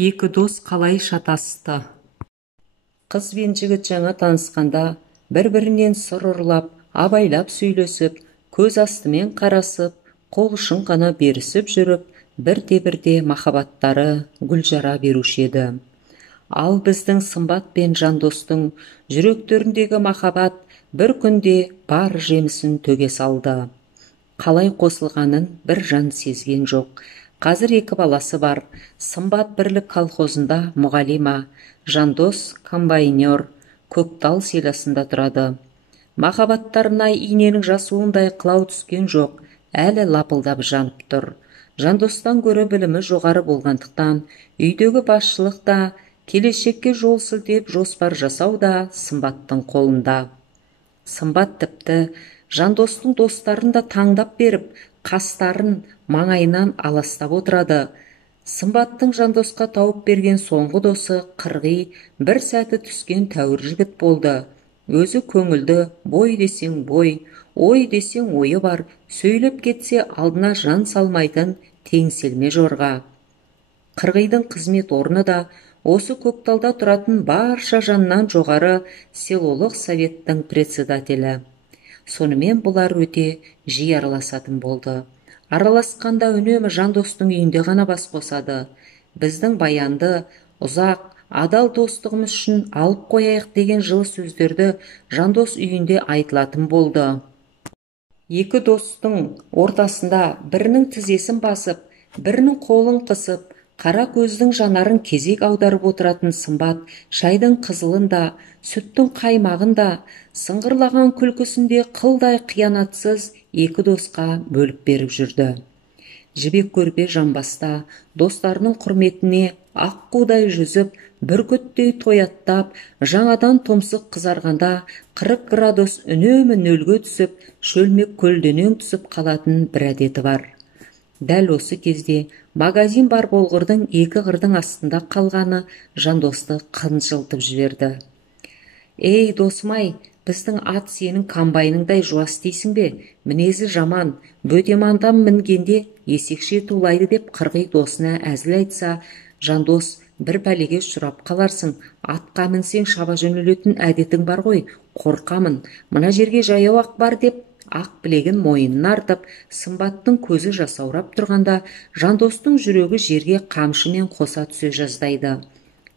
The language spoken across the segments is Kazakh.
Екі дос қалай шатасты. Қыз бен жігіт жаңа танысқанда бір-бірінен сыр ұрлап, абайлап сөйлесіп, көз астымен қарасып, қол ұшын ғана берісіп жүріп, бірте-бірте махаббаттары гүл жара беруші еді. Ал біздің Сымбат пен Жандостың жүректеріндегі махаббат бір күнде бар жемісін төге салды. Қалай қосылғанын бір жан сезген жоқ. Қазір екі баласы бар. Сымбат бірлік колхозында мұғалима, Жандос комбайнер, Көктал селосында тұрады. Махаббаттарына иненің жасуындай қылау түскен жоқ, әлі лапылдап жанып тұр. Жандостан гөрі білімі жоғары болғандықтан, үйдегі басшылық та, келешекке жол сілтеп жоспар жасау да Сымбаттың қолында. Сымбат тіпті Жандостың достарын да таңдап беріп, қастарын маңайынан аластап отырады. Сымбаттың Жандосқа тауып берген соңғы досы Қырғи бір сәті түскен тәуір жігіт болды. Өзі көңілді, бой десең бой, ой десең ойы бар, сөйлеп кетсе алдына жан салмайтын теңселме жорға. Қырғидың қызмет орны да осы Көкталда тұратын барша жаннан жоғары селолық советтің председателі. Сонымен бұлар өте жиі араласатын болды. Араласқанда үнемі Жандостың үйінде ғана бас қосады. Біздің баянды, ұзақ, адал достығымыз үшін алып қояйық деген жылы сөздерді Жандос үйінде айтылатын болды. Екі достың ортасында бірінің тізесін басып, бірінің қолын қысып, қара көздің жанарын кезек аударып отыратын Сымбат шайдың қызылын да, сүттің қаймағын да, сыңғырлаған күлкісінде қылдай қиянатсыз екі досқа бөліп беріп жүрді. Жібек көрпе жамбаста достарының құрметіне аққудай жүзіп, бүркіттей тояттап, жаңадан тұмсық қызарғанда 40 градус үнемі нөлге түсіп, шөлмек көлденең түсіп қалатын бір әдеті бар. Дәл осы кезде магазин бар болғырдың екі қырдың астында қалғаны Жандосты қынжылтып жіберді. «Ей, досым-ай, біздің ат сенің комбайныңдай жуас дейсің бе? Мінезі жаман, бөтемандан мінгенде есекше тулайды» деп Қырғи досына әзіл айтса, Жандос бір пәлеге ұшырап қаларсың, атқа мінсең шаба жөнелетін әдетің бар ғой, қорқамын, мына жерге жаяу-ақ бар деп ақ білегін мойнына артып, Сымбаттың көзі жасаурап тұрғанда, Жандостың жүрегі жерге қамшымен қоса түсе жаздайды.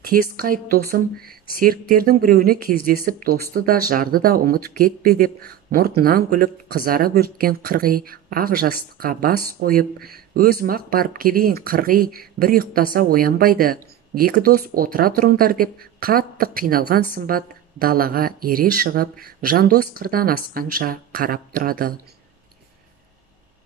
«Тез қайт, досым, серіктердің біреуіне кездесіп, досты да жарды да ұмытып кетпе» деп мұртынан күліп, қызара бөрткен Қырғи ақ жастыққа бас қойып, «Өзім-ақ барып келейін, Қырғи, бір ұйықтаса оянбайды, екі дос отыра тұрыңдар» деп қатты қиналған Сымбат далаға ере шығып, Жандос қырдан асқанша қарап тұрады.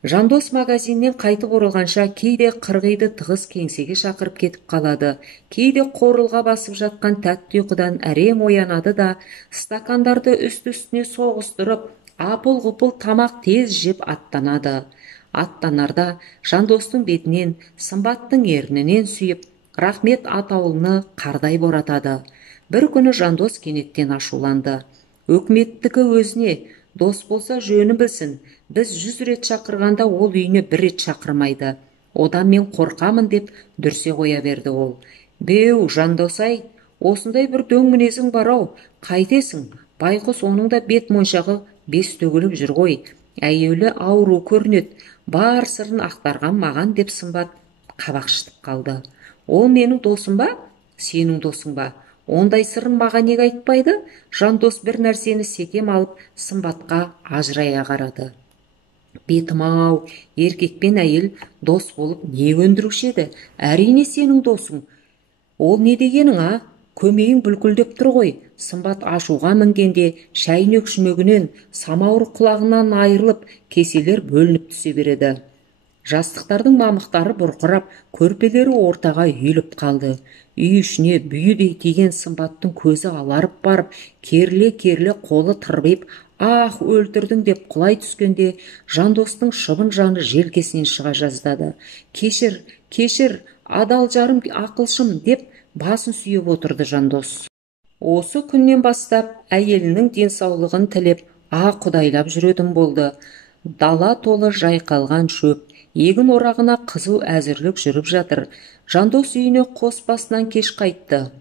Жандос магазиннен қайтып оралғанша кейде Қырғиды тығыз кеңсеге шақырып кетіп қалады, кейде қорылға басып жатқан тәтті ұйқыдан әрең оянады да, стакандарды үсті-үстіне соғыстырып, апыл-ғұпыл тамақ тез жеп аттанады. Аттанарда Жандостың бетінен, Сымбаттың ернінен сүйіп, рахмет атаулыны қардай боратады. Бір күні Жандос кенеттен ашуланды. «Өкіметтікі өзіне, дос болса жөні білсін, біз 100 рет шақырғанда ол үйіне 1 рет шақырмайды. Одан мен қорқамын» деп дүрсе қоя берді ол. «Беу, Жандос-ай, осындай бір дөң мінезің бар-ау, қайтесің? Байқұс оның да бет моншағы бес төгіліп жүр ғой, әйелі ауру көрінеді, бар сырын ақтарған маған» деп Сымбат қабақ шытып қалды. «Ол менің досым ба? Сенің досың ба? Ондай сырын маған неге айтпайды?» Жандос бір нәрсені секем алып Сымбатқа ажырая қарады. «Бетім-ау, еркек пен әйел дос болып не өндіруші еді? Әрине сенің досың. Ол не дегенің, а? Көмейің бүлкілдеп тұр ғой». Сымбат ашуға мінгенде шәйнек шүмегінен, самауыр құлағынан айырылып, кеселер бөлініп түсе береді. Жастықтардың мамықтары бұрқырап, көрпелері ортаға үйіліп қалды. Үй ішіне бүйідей тиген Сымбаттың көзі аларып барып, керіле-керіле қолы тырбиып, «Ах, өлтірдің» деп құлай түскенде, Жандостың шыбын жаны желкесінен шыға жаздады. «Кешір, кешір, адал жарым, ақылшым» деп басын сүйіп отырды Жандос. Осы күннен бастап әйелінің денсаулығын тілеп, құдайлап жүретін болды. Дала толы жайқалған шөп, егін орағына қызу әзірлік жүріп жатыр. Жандос үйіне қос басынан кеш қайтты.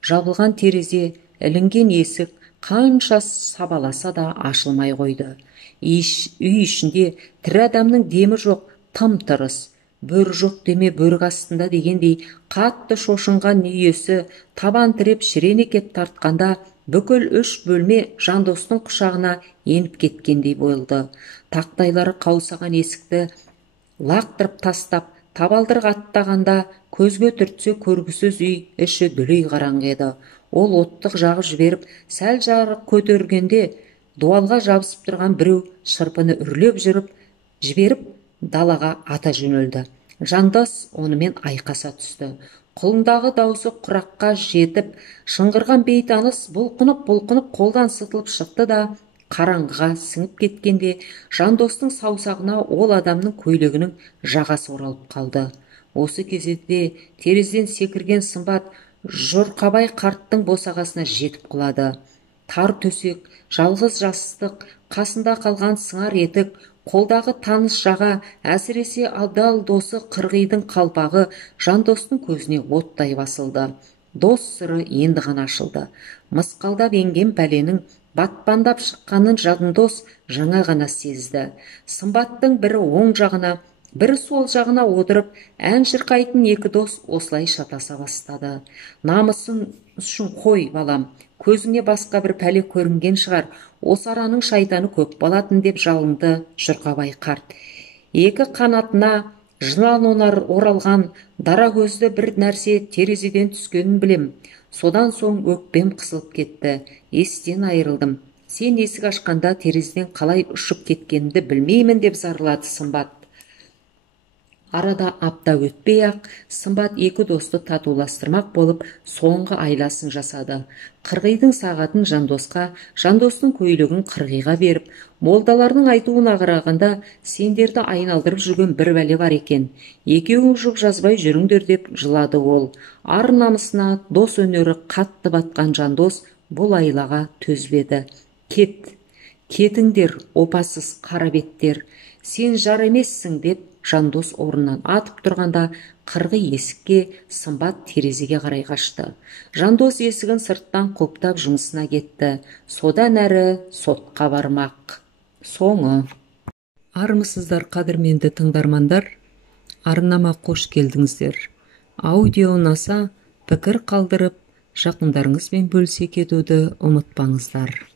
Жабылған терезе, ілінген есік қанша сабаласа да ашылмай қойды. Үй ішінде тірі адамның демі жоқ, тым-тырыс. Бөр жоқ деме бөрік астында дегендей қатты шошынған үйесі табан тіреп шірене кеп тартқанда бүкіл 3 бөлме Жандостың құшағына еніп кеткендей болды. Тақтайлары қаусаған есікті лақтырып тастап, табалдырық аттағанда көзге түртсе көргісіз үй іші дүлей қараңғы еді. Ол оттық жағып жіберіп, сәл жарық көтергенде дуалға жабысып тұрған біреу шырпыны үрлеп жіберіп далаға ата жөнелді. Жандос онымен айқаса түсті. Құлындағы даусы құраққа жетіп, шыңғырған бейтаныс бұлқынып қолдан сытылып шықты да, қараңғыға сіңіп кеткенде Жандостың саусағына ол адамның көйлегінің жағасы оралып қалды. Осы кезінде терезеден секірген Сымбат Жорқабай қарттың босағасына жетіп құлады. Тар төсек, жалғыз жастық, қасында қалған сыңар етік, қолдағы таныс жаға, әсіресе адал досы Қырғидың қалпағы Жандостың көзіне оттай басылды. Дос сыры енді ғана ашылды. Мысқалдап енген пәленің батпандап шыққанын Жандос жаңа ғана сезді. Сымбаттың бірі оң жағына, бірі сол жағына отырып, ән шырқайтын екі дос осылай шатаса бастады. Намысын үшін қой, балам, көзіңе басқа бір пәле көрінген шығар, осы араның шайтаны көп болатын деп жалынды Жорқабай қарт. Екі қанатына жылан оралған дара көзді бір нәрсе терезеден түскенін білем. Содан соң өкпем қысылып кетті. Естен айырылдым. Сен есік ашқанда терезеден қалай ұшып кеткенімді білмеймін деп зарлады Сымбат. Арада апта өтпей-ақ Сымбат екі досты татуластырмақ болып соңғы айласын жасады. Қырғидың сағатын Жандосқа, Жандостың көйлегін Қырғиға беріп, молдалардың айтуына қарағанда сендерді айналдырып жүрген бір бәле бар екен. Екеуің жұп жазбай жүріңдер деп жылады ол. Ар намысына дос өнері қатты батқан Жандос бұл айлаға төзбеді. Кетіңдер, опасыз қара беттер, сен жар емессің деп Жандос орнынан атып тұрғанда Қырғи есікке, Сымбат терезеге қарай қашты. Жандос есігін сырттан құлыптап жұмысына кетті. Содан әрі сотқа бармақ. Соңы. Армысыздар қадірменді тыңдармандар, арнама қош келдіңіздер. Аудио ұнаса, пікір қалдырып, жақындарыңызбен бөлісе кетуді ұмытпаңыздар.